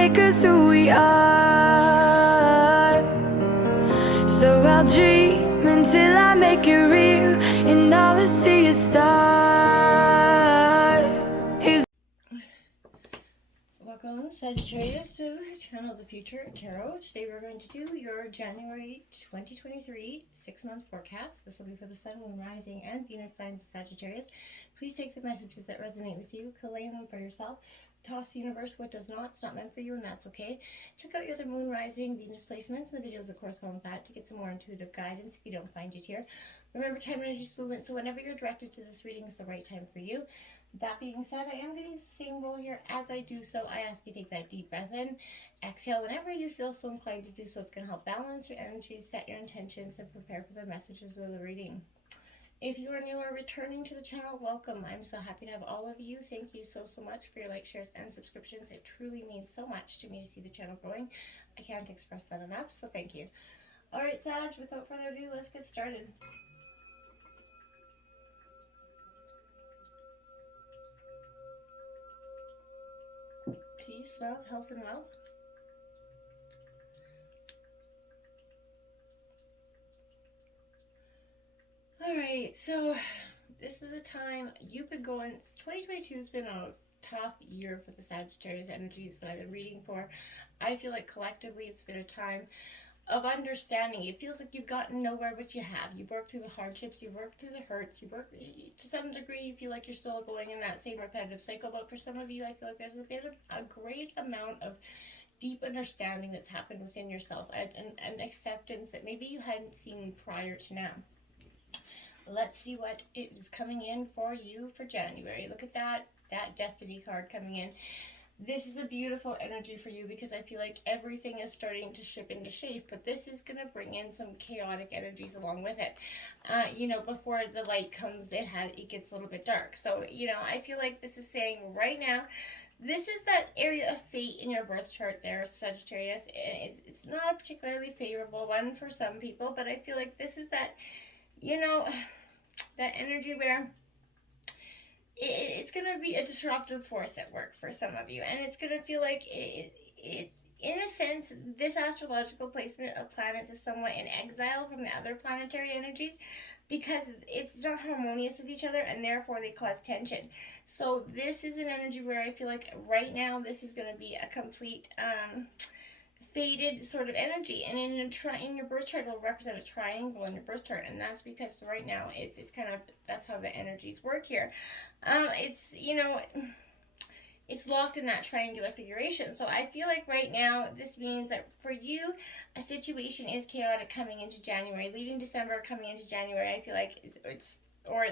make us who we are. So I'll dream until I make it real, and all I see is stars. Welcome, Sagittarius, to Channel of the Future Tarot. Today we're going to do your January 2023 6-month forecast. This will be for the Sun, Moon, Rising, and Venus signs of Sagittarius. Please take the messages that resonate with you, claim them for yourself. Toss the universe what does not. It's not meant for you, and that's okay. Check out your other Moon, Rising, Venus placements and the videos that correspond with that to get some more intuitive guidance if you don't find it here. Remember, time energy is fluent, so whenever you're directed to this reading is the right time for you. That being said, I am going to use the same role here. As I do so, I ask you to take that deep breath in. Exhale whenever you feel so inclined to do so. It's going to help balance your energy, set your intentions, and prepare for the messages of the reading. If you are new or returning to the channel, welcome. I'm so happy to have all of you. Thank you so much for your likes, shares, and subscriptions. It truly means so much to me to see the channel growing. I can't express that enough, so thank you. All right, Sag, without further ado, let's get started. Peace, love, health, and wealth. Alright, so this is a time you've been going, 2022 has been a tough year for the Sagittarius energies that I've been reading for. I feel like collectively it's been a time of understanding. It feels like you've gotten nowhere, but you have. You've worked through the hardships, you've worked through the hurts, you've worked, to some degree, you feel like you're still going in that same repetitive cycle, but for some of you, I feel like there's a great amount of deep understanding that's happened within yourself and acceptance that maybe you hadn't seen prior to now. Let's see what is coming in for you for January. Look at that destiny card coming in. This is a beautiful energy for you because I feel like everything is starting to ship into shape, but this is going to bring in some chaotic energies along with it. Before the light comes, it gets a little bit dark. So, I feel like this is saying right now, this is that area of fate in your birth chart there, Sagittarius. It's not a particularly favorable one for some people, but I feel like this is that, that energy where it's going to be a disruptive force at work for some of you, and it's going to feel like it in a sense, this astrological placement of planets is somewhat in exile from the other planetary energies because it's not harmonious with each other, and therefore they cause tension. So this is an energy where I feel like right now this is going to be a complete faded sort of energy, and in your birth chart it'll represent a triangle in your birth chart, and that's because right now it's kind of, that's how the energies work here. It's locked in that triangular figuration. So I feel like right now this means that for you a situation is chaotic coming into January, leaving December, coming into January. I feel like it's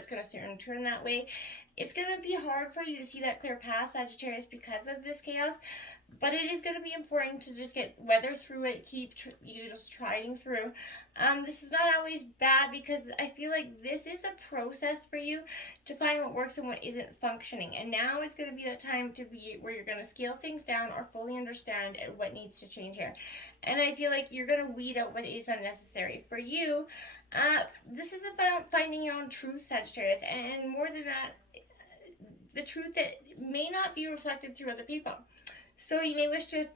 going to turn that way. It's going to be hard for you to see that clear path, Sagittarius, because of this chaos, but it is going to be important to just weather through it, keep just striding through. This is not always bad because I feel like this is a process for you to find what works and what isn't functioning, and now is going to be the time to be where you're going to scale things down or fully understand what needs to change here. And I feel like you're going to weed out what is unnecessary for you. This is about finding your own truth, Sagittarius, and more than that, the truth that may not be reflected through other people. So you may wish to,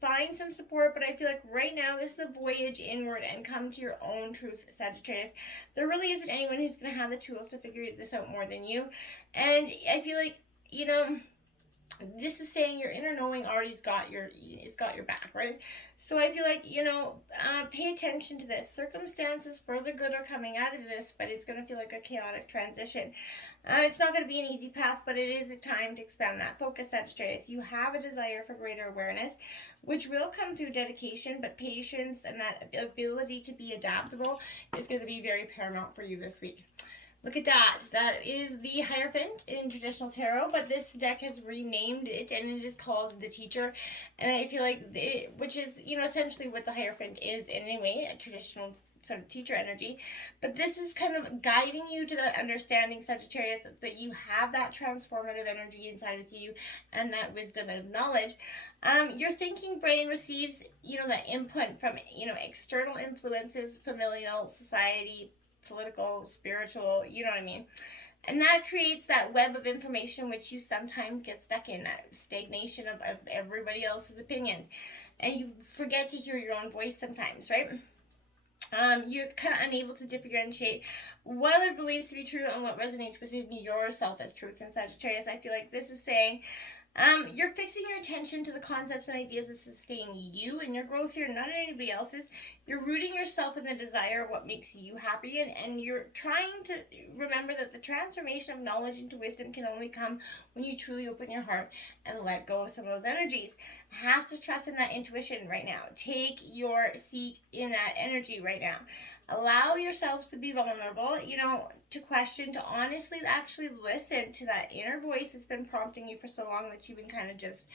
find some support, but I feel like right now this is a voyage inward and come to your own truth, Sagittarius. There really isn't anyone who's going to have the tools to figure this out more than you. And I feel like, this is saying your inner knowing already's got your back, right? So I feel like, pay attention to this. Circumstances for the good are coming out of this, but it's going to feel like a chaotic transition. It's not going to be an easy path, but it is a time to expand that focus, Sagittarius. You have a desire for greater awareness, which will come through dedication, but patience and that ability to be adaptable is going to be very paramount for you this week. Look at that. That is the Hierophant in traditional tarot, but this deck has renamed it, and it is called the Teacher. And I feel like, which is, essentially what the Hierophant is anyway, a traditional sort of teacher energy. But this is kind of guiding you to that understanding, Sagittarius, that you have that transformative energy inside of you and that wisdom and knowledge. Your thinking brain receives, that input from, external influences, familial, society, political, spiritual, you know what I mean? And that creates that web of information which you sometimes get stuck in, that stagnation of everybody else's opinions. And you forget to hear your own voice sometimes, right? You're kind of unable to differentiate what other beliefs to be true and what resonates within yourself as truth. In Sagittarius, I feel like this is saying you're fixing your attention to the concepts and ideas that sustain you and your growth here, not anybody else's. You're rooting yourself in the desire of what makes you happy, and you're trying to remember that the transformation of knowledge into wisdom can only come when you truly open your heart and let go of some of those energies. Have to trust in that intuition right now. Take your seat in that energy right now. Allow yourself to be vulnerable, to question, to honestly actually listen to that inner voice that's been prompting you for so long, that you've been kind of just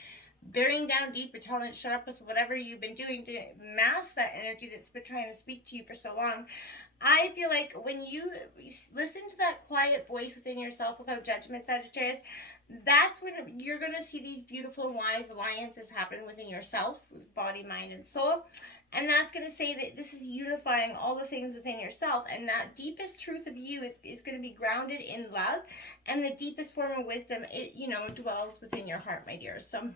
burying down deep and telling it shut up with whatever you've been doing to mask that energy that's been trying to speak to you for so long. I feel like when you listen to that quiet voice within yourself without judgment, Sagittarius, that's when you're going to see these beautiful, wise alliances happen within yourself, body, mind, and soul. And that's going to say that this is unifying all the things within yourself. And that deepest truth of you is going to be grounded in love. And the deepest form of wisdom, it dwells within your heart, my dears. So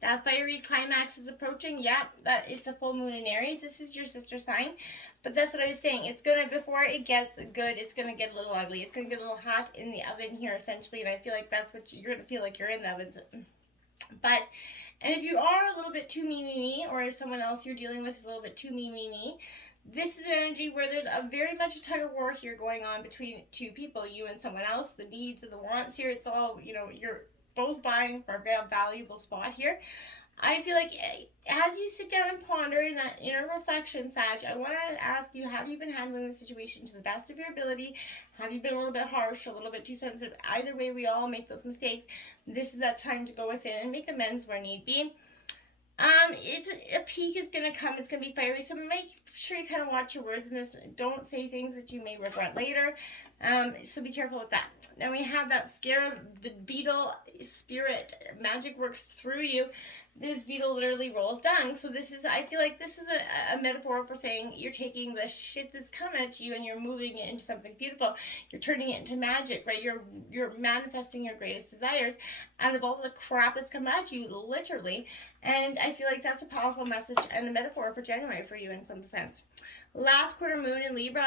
that fiery climax is approaching. Yeah, that it's a full moon in Aries. This is your sister sign. But that's what I was saying. It's going to, before it gets good, it's going to get a little ugly. It's going to get a little hot in the oven here, essentially. And I feel like that's what you're going to feel like you're in the oven. And if you are a little bit too me, or if someone else you're dealing with is a little bit too me, this is an energy where there's a very much a tug of war here going on between two people, you and someone else. The needs and the wants here, it's all, you're both vying for a very valuable spot here. I feel like as you sit down and ponder in that inner reflection, Sag, I want to ask you, have you been handling the situation to the best of your ability? Have you been a little bit harsh, a little bit too sensitive? Either way, we all make those mistakes. This is that time to go within and make amends where need be. It's a peak is going to come. It's going to be fiery. So make sure you kind of watch your words in this. Don't say things that you may regret later. So be careful with that. Now we have that scarab, the beetle spirit. Magic works through you. This beetle literally rolls dung. So I feel like this is a metaphor for saying you're taking the shit that's come at you and you're moving it into something beautiful. You're turning it into magic, right? You're manifesting your greatest desires out of all the crap that's come at you, literally. And I feel like that's a powerful message and a metaphor for January for you in some sense. Last quarter moon in Libra,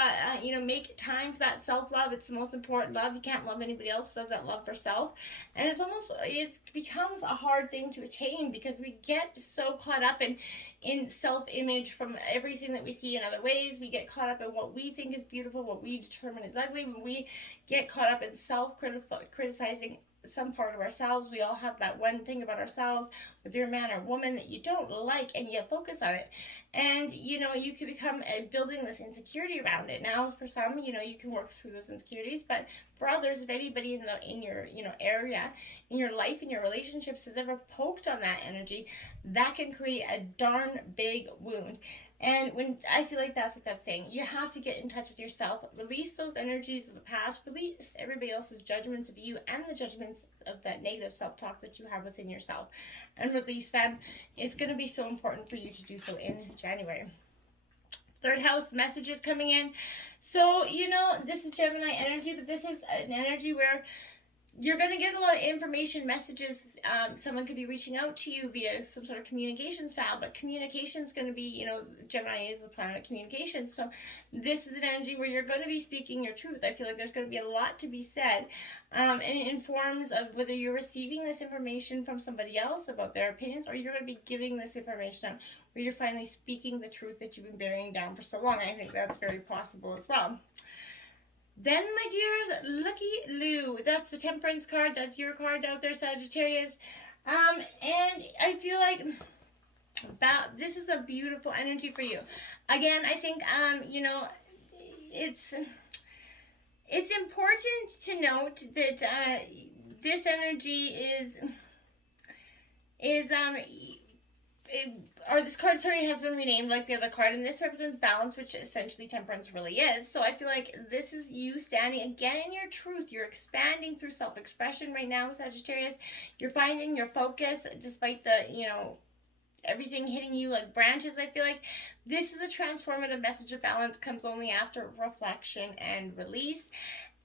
make time for that self-love. It's the most important love. You can't love anybody else without that love for self. And it becomes a hard thing to attain because we get so caught up in self-image from everything that we see in other ways. We get caught up in what we think is beautiful, what we determine is ugly. When we get caught up in self-criticizing some part of ourselves, we all have that one thing about ourselves, whether you're a man or woman, that you don't like, and you focus on it. And you can become building this insecurity around it. Now for some, you can work through those insecurities, but for others, if anybody in your area, in your life, in your relationships has ever poked on that energy, that can create a darn big wound. And when I feel like that's what that's saying, you have to get in touch with yourself, release those energies of the past, release everybody else's judgments of you and the judgments of that negative self-talk that you have within yourself, and release them. It's going to be so important for you to do so in January. Third house messages coming in. So, this is Gemini energy, but this is an energy where you're going to get a lot of information, messages. Someone could be reaching out to you via some sort of communication style, but communication is going to be, Gemini is the planet of communication. So this is an energy where you're going to be speaking your truth. I feel like there's going to be a lot to be said. And in forms of whether you're receiving this information from somebody else about their opinions, or you're going to be giving this information out where you're finally speaking the truth that you've been burying down for so long. I think that's very possible as well. Then, my dears, Lucky Lou. That's the Temperance card. That's your card out there, Sagittarius. And I feel like this is a beautiful energy for you. Again, I think, it's important to note that this energy this card, has been renamed like the other card, and this represents balance, which essentially temperance really is. So I feel like this is you standing again in your truth. You're expanding through self-expression right now, Sagittarius. You're finding your focus despite the, everything hitting you like branches. I feel like this is a transformative message of balance, comes only after reflection and release.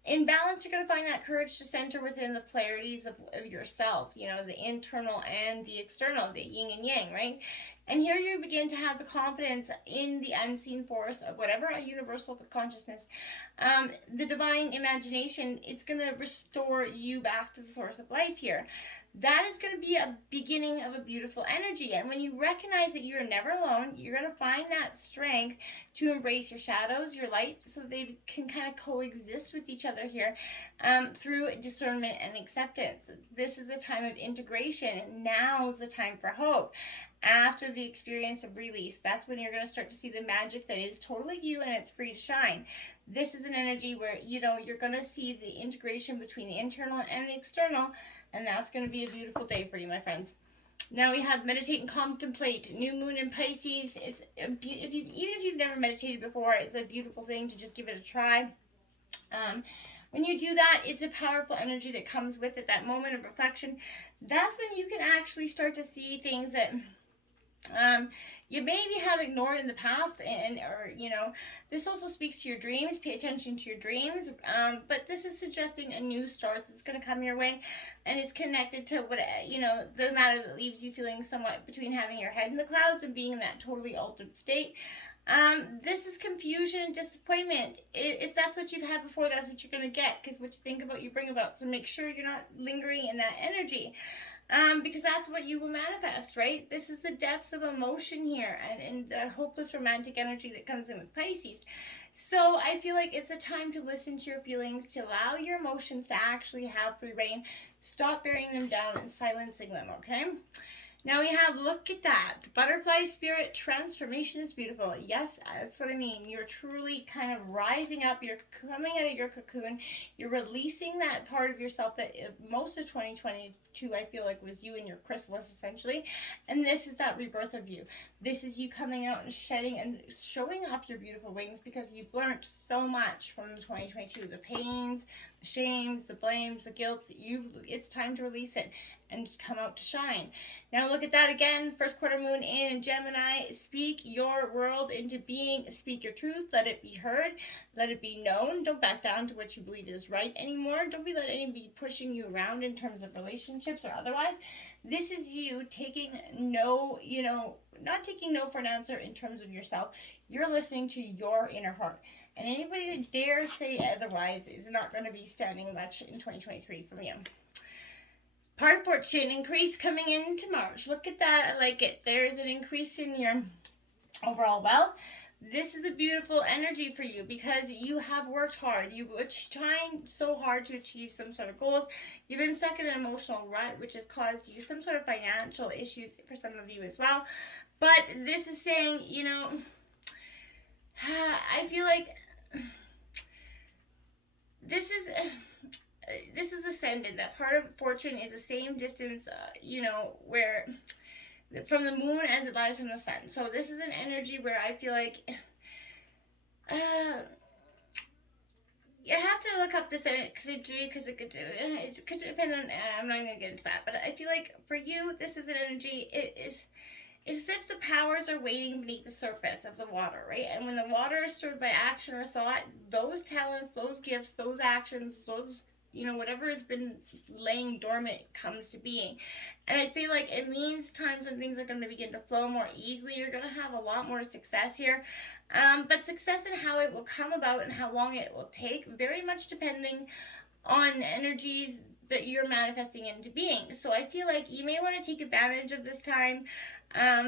In balance, you're going to find that courage to center within the polarities of yourself, you know, the internal and the external, the yin and yang, right? And here you begin to have the confidence in the unseen force of whatever a universal consciousness, the divine imagination. It's going to restore you back to the source of life here. That is going to be a beginning of a beautiful energy. And when you recognize that you're never alone, you're going to find that strength to embrace your shadows, your light, so they can kind of coexist with each other here, through discernment and acceptance. This is a time of integration. Now is the time for hope. After the experience of release, that's when you're going to start to see the magic that is totally you and it's free to shine. This is an energy where, you know, you're going to see the integration between the internal and the external, and that's going to be a beautiful day for you, my friends. Now we have meditate and contemplate. New moon in Pisces. It's even if you've never meditated before, it's a beautiful thing to just give it a try. When you do that, it's a powerful energy that comes with it, that moment of reflection. That's when you can actually start to see things that you maybe have ignored in the past, or you know, this also speaks to your dreams. Pay attention to your dreams, but this is suggesting a new start that's going to come your way, and it's connected to what, you know, the matter that leaves you feeling somewhat between having your head in the clouds and being in that totally altered state. This is confusion and disappointment. If that's what you've had before, that's what you're going to get, because what you think about, you bring about. So make sure you're not lingering in that energy, because that's what you will manifest, right? This is the depths of emotion here, and that hopeless romantic energy that comes in with Pisces. So I feel like it's a time to listen to your feelings, to allow your emotions to actually have free reign. Stop burying them down and silencing them, okay? Now we have, look at that, the butterfly spirit. Transformation is beautiful. Yes, that's what I mean. You're truly kind of rising up. You're coming out of your cocoon. You're releasing that part of yourself that most of 2022, I feel like, was you in your chrysalis, essentially. And this is that rebirth of you. This is you coming out and shedding and showing off your beautiful wings, because you've learned so much from 2022. The pains, the shames, the blames, the guilt. It's time to release it and come out to shine. Now look at that again. First quarter moon in Gemini. Speak your world into being. Speak your truth. Let it be heard. Let it be known. Don't back down to what you believe is right anymore. Don't be letting anybody pushing you around in terms of relationships or otherwise. This is you taking no, you know, not taking no for an answer in terms of yourself. You're listening to your inner heart. And anybody that dares say otherwise is not going to be standing much in 2023 from you. Part of fortune increase coming into March. Look at that. I like it. There's an increase in your overall wealth. This is a beautiful energy for you, because you have worked hard. You were trying so hard to achieve some sort of goals. You've been stuck in an emotional rut, which has caused you some sort of financial issues for some of you as well. But this is saying, you know, I feel like this is ascended. That part of fortune is the same distance, you know, where from the moon as it lies from the sun. So this is an energy where I feel like you have to look up this energy, because it could depend on, I'm not going to get into that, but I feel like for you, this is an energy, it's as if the powers are waiting beneath the surface of the water, right? And when the water is stirred by action or thought, those talents, those gifts, those actions, those, you know, whatever has been laying dormant comes to being. And I feel like it means times when things are going to begin to flow more easily. You're going to have a lot more success here. But success and how it will come about and how long it will take, very much depending on energies that you're manifesting into being. So I feel like you may want to take advantage of this time,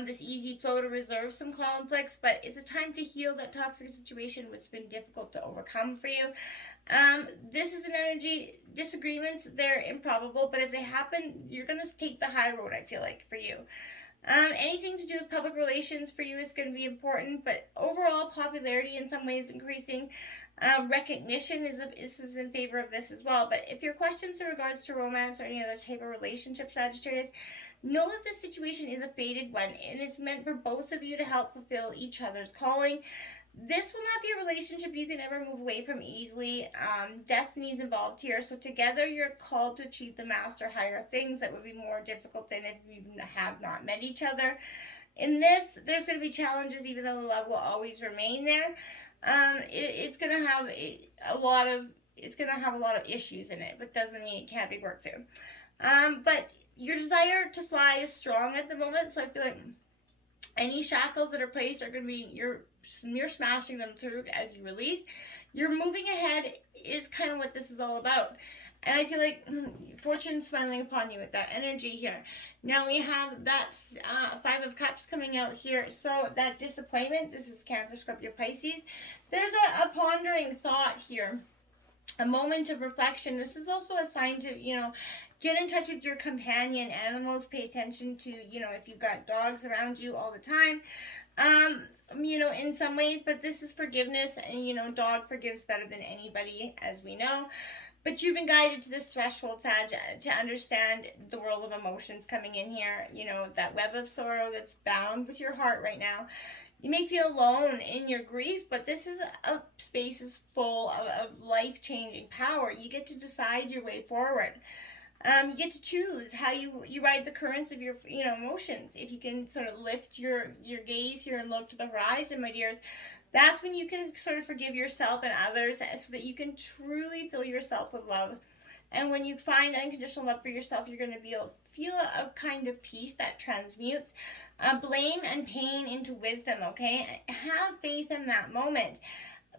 this easy flow, to reserve some conflicts, but it's a time to heal that toxic situation which has been difficult to overcome for you. This is an energy, disagreements, they're improbable, but if they happen, you're going to take the high road, I feel like, for you. Anything to do with public relations for you is going to be important, but overall popularity in some ways increasing. Recognition is in favor of this as well. But if your questions in regards to romance or any other type of relationship, Sagittarius, know that this situation is a fated one, and it's meant for both of you to help fulfill each other's calling. This will not be a relationship you can ever move away from easily. Destiny's involved here, so together you're called to achieve the master higher things that would be more difficult than if you have not met each other. In this, there's going to be challenges, even though the love will always remain there. It's going to have a lot of it's going to have a lot of issues in it, but doesn't mean it can't be worked through. But your desire to fly is strong at the moment, so I feel like any shackles that are placed are going to be, you're smashing them through as you release. You're moving ahead is kind of what this is all about. And I feel like fortune's smiling upon you with that energy here. Now we have that Five of Cups coming out here. So that disappointment, this is Cancer, Scorpio, Pisces. There's a pondering thought here. A moment of reflection. This is also a sign to, get in touch with your companion animals. Pay attention to, if you've got dogs around you all the time. In some ways, but this is forgiveness, and, dog forgives better than anybody, as we know. But you've been guided to this threshold, Sag, to understand the world of emotions coming in here. That web of sorrow that's bound with your heart right now. You may feel alone in your grief, but this is a space is full of life-changing power. You get to decide your way forward. You get to choose how you ride the currents of your emotions. If you can sort of lift your gaze here and look to the horizon, my dears, that's when you can sort of forgive yourself and others so that you can truly fill yourself with love. And when you find unconditional love for yourself, you're going to feel a kind of peace that transmutes blame and pain into wisdom, okay? Have faith in that moment.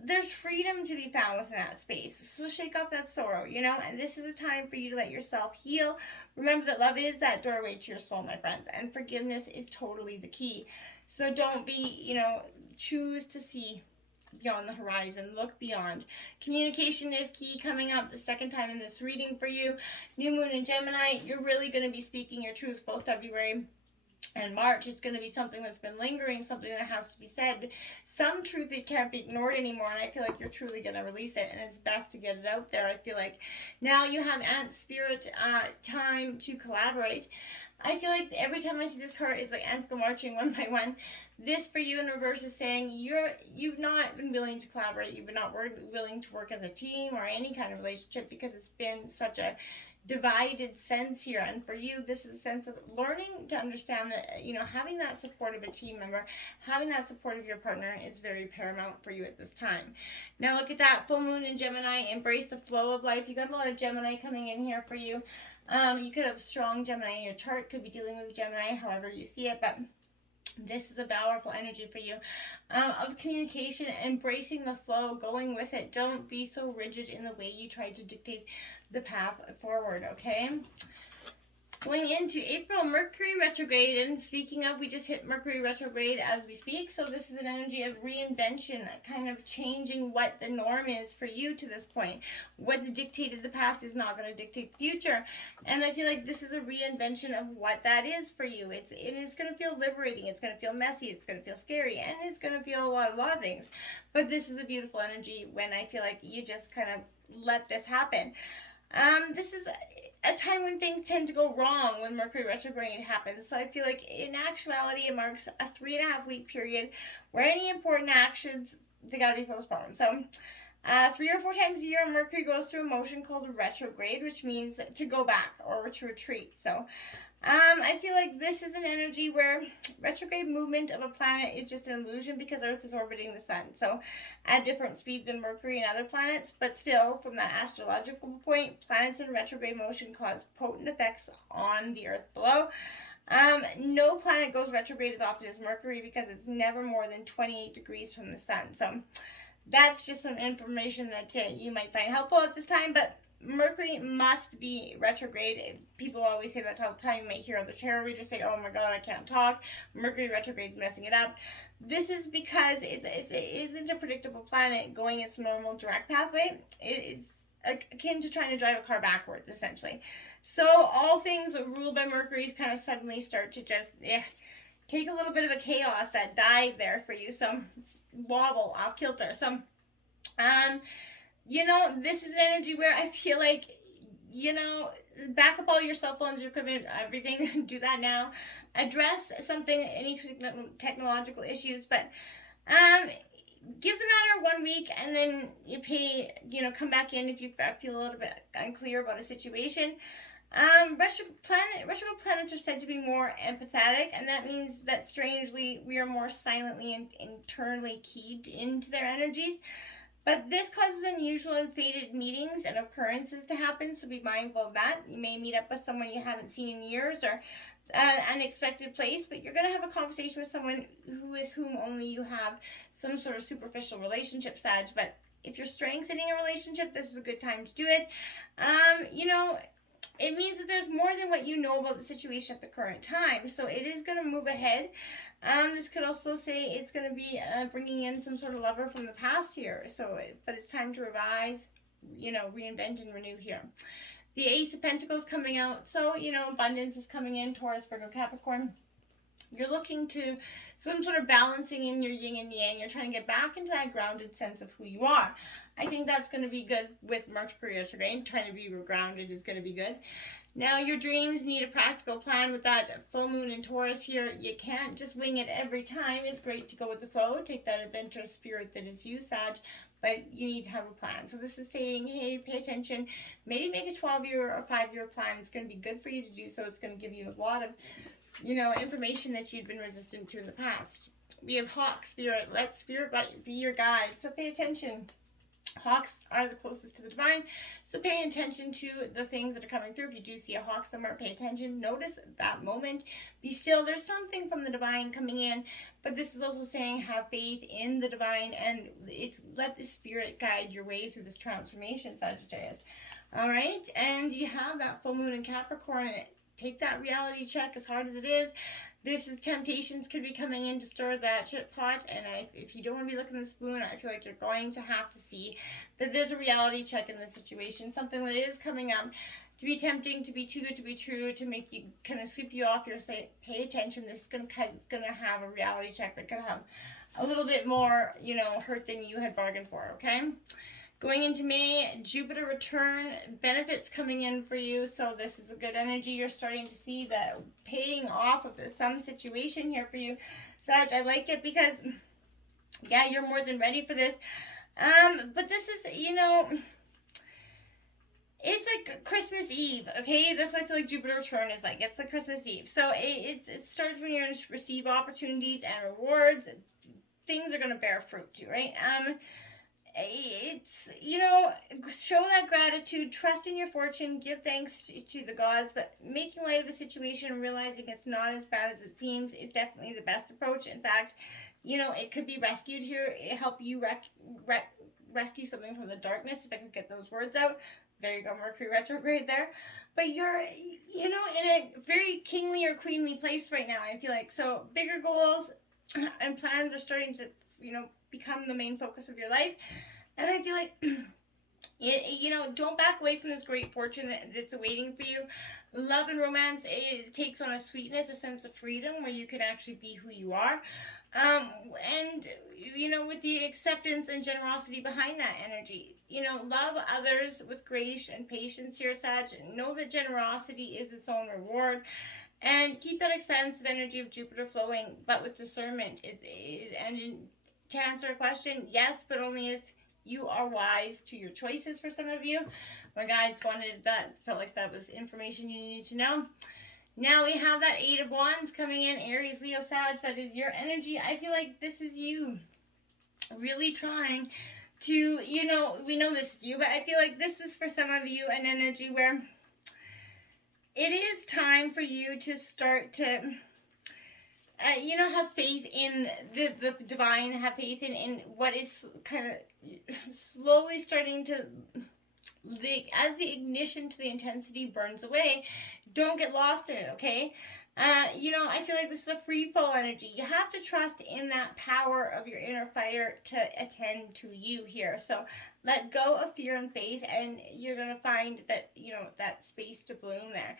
There's freedom to be found within that space. So shake off that sorrow, and this is a time for you to let yourself heal. Remember that love is that doorway to your soul, my friends, and forgiveness is totally the key. So don't be, choose to see beyond the horizon. Look beyond. Communication is key coming up the second time in this reading for you. New moon in Gemini, you're really going to be speaking your truth both February and March. It's going to be something that's been lingering, something that has to be said. Some truth it can't be ignored anymore, and I feel like you're truly going to release it, and it's best to get it out there. I feel like now you have Ant Spirit time to collaborate. I feel like every time I see this card, it's like ants go marching one by one. This for you in reverse is saying you've not been willing to collaborate. You've been not willing to work as a team or any kind of relationship because it's been such a divided sense here. And for you, this is a sense of learning to understand that, having that support of a team member, having that support of your partner is very paramount for you at this time. Now look at that full moon in Gemini. Embrace the flow of life. You got a lot of Gemini coming in here for you. You could have strong Gemini in your chart, could be dealing with Gemini, however you see it, but this is a powerful energy for you of communication, embracing the flow, going with it. Don't be so rigid in the way you try to dictate the path forward, okay? Going into April, Mercury retrograde, and speaking of, we just hit Mercury retrograde as we speak, so this is an energy of reinvention, kind of changing what the norm is for you to this point. What's dictated the past is not going to dictate the future, and I feel like this is a reinvention of what that is for you. It's going to feel liberating, it's going to feel messy, it's going to feel scary, and it's going to feel a lot of things, but this is a beautiful energy when I feel like you just kind of let this happen. This is a time when things tend to go wrong when Mercury retrograde happens. So I feel like in actuality, it marks a 3.5 week period where any important actions, they gotta be postponed. So 3 or 4 times a year, Mercury goes through a motion called retrograde, which means to go back or to retreat. So I feel like this is an energy where retrograde movement of a planet is just an illusion because Earth is orbiting the sun. So at different speed than Mercury and other planets, but still from that astrological point, planets in retrograde motion cause potent effects on the Earth below. No planet goes retrograde as often as Mercury because it's never more than 28 degrees from the sun. So that's just some information that you might find helpful at this time, but Mercury must be retrograde. People always say that all the time. You might hear other tarot readers say, oh my god, I can't talk. Mercury retrograde is messing it up. This is because it isn't a predictable planet going its normal direct pathway. It's akin to trying to drive a car backwards, essentially. So all things ruled by Mercury kind of suddenly start to just take a little bit of a chaos, that dive there for you. So wobble, off kilter. So this is an energy where I feel like, back up all your cell phones, your equipment, everything. Do that now. Address something, any technological issues, but give the matter 1 week and then come back in if you feel a little bit unclear about a situation. Retrograde planets are said to be more empathetic, and that means that strangely we are more silently and internally keyed into their energies. But this causes unusual and fated meetings and occurrences to happen, so be mindful of that. You may meet up with someone you haven't seen in years, or an unexpected place, but you're going to have a conversation with someone with whom only you have some sort of superficial relationship, Sag. But if you're strengthening a relationship, this is a good time to do it. You know, it means that there's more than what you know about the situation at the current time. So it is going to move ahead. This could also say it's going to be bringing in some sort of lover from the past here. So, but it's time to revise, you know, reinvent and renew here. The Ace of Pentacles coming out. So, you know, abundance is coming in, Taurus, Virgo, Capricorn. You're looking to some sort of balancing in your yin and yang. You're trying to get back into that grounded sense of who you are. I think that's going to be good with Mercury retrograde. Trying to be grounded is going to be good. Now, your dreams need a practical plan with that full moon in Taurus here. You can't just wing it every time. It's great to go with the flow. Take that adventurous spirit that is you, Sag, but you need to have a plan. So this is saying, hey, pay attention. Maybe make a 12-year or 5-year plan. It's going to be good for you to do so. It's going to give you a lot of, you know, information that you've been resistant to in the past. We have Hawk Spirit. Let Spirit be your guide. So pay attention. Hawks are the closest to the divine, so pay attention to the things that are coming through. If you do see a hawk somewhere, pay attention. Notice that moment. Be still. There's something from the divine coming in, but this is also saying have faith in the divine, and it's let the spirit guide your way through this transformation, Sagittarius. All right, and you have that full moon in Capricorn, and take that reality check as hard as it is. This is temptations could be coming in to stir that shit pot, and if you don't want to be looking at the spoon, I feel like you're going to have to see that there's a reality check in this situation, something that is coming up to be tempting, to be too good to be true, to make you kind of sweep you off your say, pay attention. This is going to have a reality check that could have a little bit more, you know, hurt than you had bargained for, okay? Going into May, Jupiter return, benefits coming in for you. So this is a good energy. You're starting to see the paying off of the sun situation here for you. Sag, I like it because, yeah, you're more than ready for this. But this is, you know, it's like Christmas Eve, okay? That's what I feel like Jupiter return is like. It's like Christmas Eve. So it starts when you're going to receive opportunities and rewards. Things are going to bear fruit to you, right? It's, you know, show that gratitude, trust in your fortune, give thanks to the gods, but making light of a situation and realizing it's not as bad as it seems is definitely the best approach. In fact, you know, it could be rescued here. It help you rescue something from the darkness, if I could get those words out. There you go, Mercury retrograde there. But you're, you know, in a very kingly or queenly place right now, I feel like. So bigger goals and plans are starting to, you know, become the main focus of your life. And I feel like, you know, don't back away from this great fortune that's awaiting for you. Love and romance, it takes on a sweetness, a sense of freedom where you can actually be who you are. And, you know, with the acceptance and generosity behind that energy. You know, love others with grace and patience here, Sag. Know that generosity is its own reward. And keep that expansive energy of Jupiter flowing, but with discernment. And to answer a question, yes, but only if you are wise to your choices for some of you. My guides wanted that, felt like that was information you needed to know. Now we have that 8 of Wands coming in, Aries, Leo, Sag. That is your energy. I feel like this is you really trying to, you know, we know this is you, but I feel like this is for some of you an energy where it is time for you to start to, you know, have faith in the divine, have faith in what is kind of slowly starting to, as the ignition to the intensity burns away, don't get lost in it, okay? You know, I feel like this is a free fall energy. You have to trust in that power of your inner fire to attend to you here. So let go of fear and faith, and you're going to find that, you know, that space to bloom there.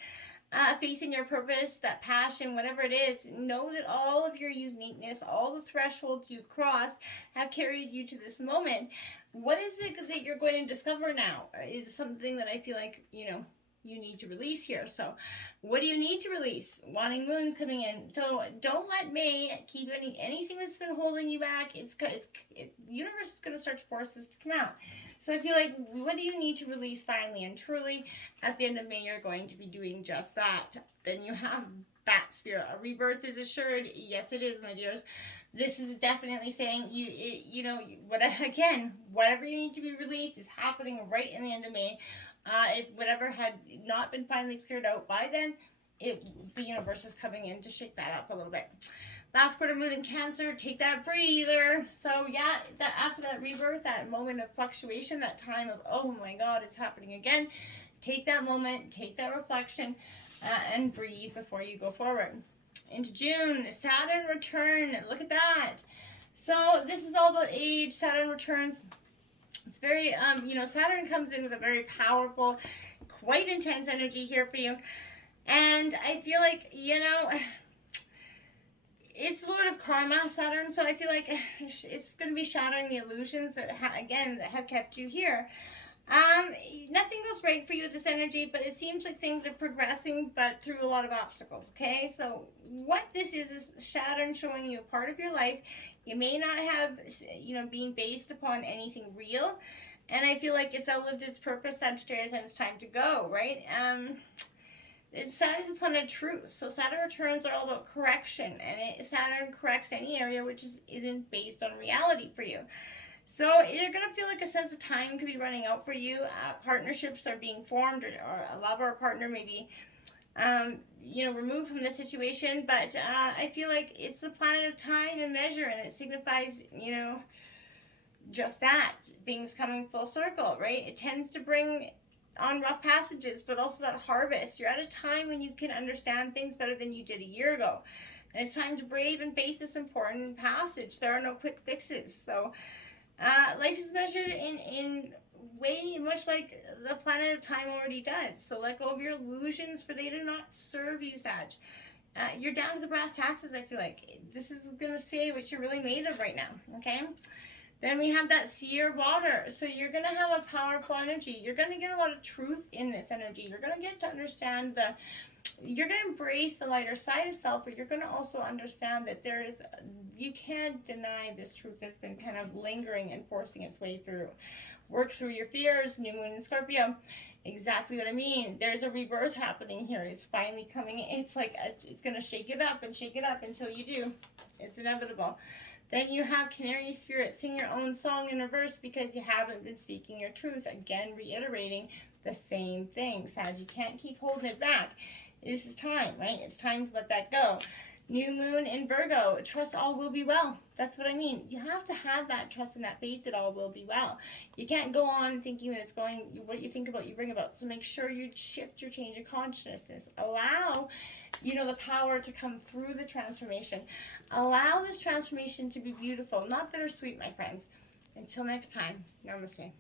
Faith in your purpose, that passion, whatever it is, know that all of your uniqueness, all the thresholds you've crossed have carried you to this moment. What is it that you're going to discover now is something that I feel like, you know, you need to release here. So what do you need to release? Wanting moons coming in. So don't let May keep anything that's been holding you back. The universe is going to start to force this to come out. So I feel like, what do you need to release finally and truly? At the end of May, you're going to be doing just that. Then you have that spirit. A rebirth is assured. Yes, it is, my dears. This is definitely saying whatever you need to be released is happening right in the end of May. If whatever had not been finally cleared out by then, the universe is coming in to shake that up a little bit. Last quarter moon in Cancer, take that breather. So yeah, that after that rebirth, that moment of fluctuation, that time of, oh my God, it's happening again. Take that moment, take that reflection, and breathe before you go forward. Into June, Saturn return. Look at that. So this is all about age. Saturn returns. It's very, Saturn comes in with a very powerful, quite intense energy here for you. And I feel like, it's Lord of Karma, Saturn, so I feel like it's going to be shattering the illusions that have kept you here. Nothing goes right for you with this energy, but it seems like things are progressing, but through a lot of obstacles, okay? So what this is Saturn showing you a part of your life you may not have, being based upon anything real, and I feel like it's outlived its purpose, Sagittarius, and it's time to go, right? Saturn is a planet of truth, so Saturn returns are all about correction, and Saturn corrects any area which isn't based on reality for you. So you're going to feel like a sense of time could be running out for you. Partnerships are being formed, or a lover or partner may be, removed from the situation. But I feel like it's the planet of time and measure, and it signifies, just that. Things coming full circle, right? It tends to bring on rough passages, but also that harvest. You're at a time when you can understand things better than you did a year ago. And it's time to brave and face this important passage. There are no quick fixes. So life is measured in way much like the planet of time already does. So let go of your illusions, for they do not serve you, Sag. You're down to the brass taxes, I feel like. This is going to say what you're really made of right now, okay? Then we have that seer water. So you're going to have a powerful energy. You're going to get a lot of truth in this energy. You're going to get to understand you're going to embrace the lighter side of self, but you're going to also understand that you can't deny this truth that's been kind of lingering and forcing its way through. Work through your fears, new moon in Scorpio. Exactly what I mean. There's a rebirth happening here. It's finally coming. It's like, it's going to shake it up until you do. It's inevitable. Then you have Canary Spirit, sing your own song in reverse because you haven't been speaking your truth. Again, reiterating the same thing. Sag, you can't keep holding it back. This is time, right? It's time to let that go. New moon in Virgo, trust all will be well. That's what I mean. You have to have that trust and that faith that all will be well. You can't go on thinking that it's going, what you think about, you bring about. So make sure you shift your change of consciousness. Allow, the power to come through the transformation. Allow this transformation to be beautiful, not bittersweet, my friends. Until next time, namaste.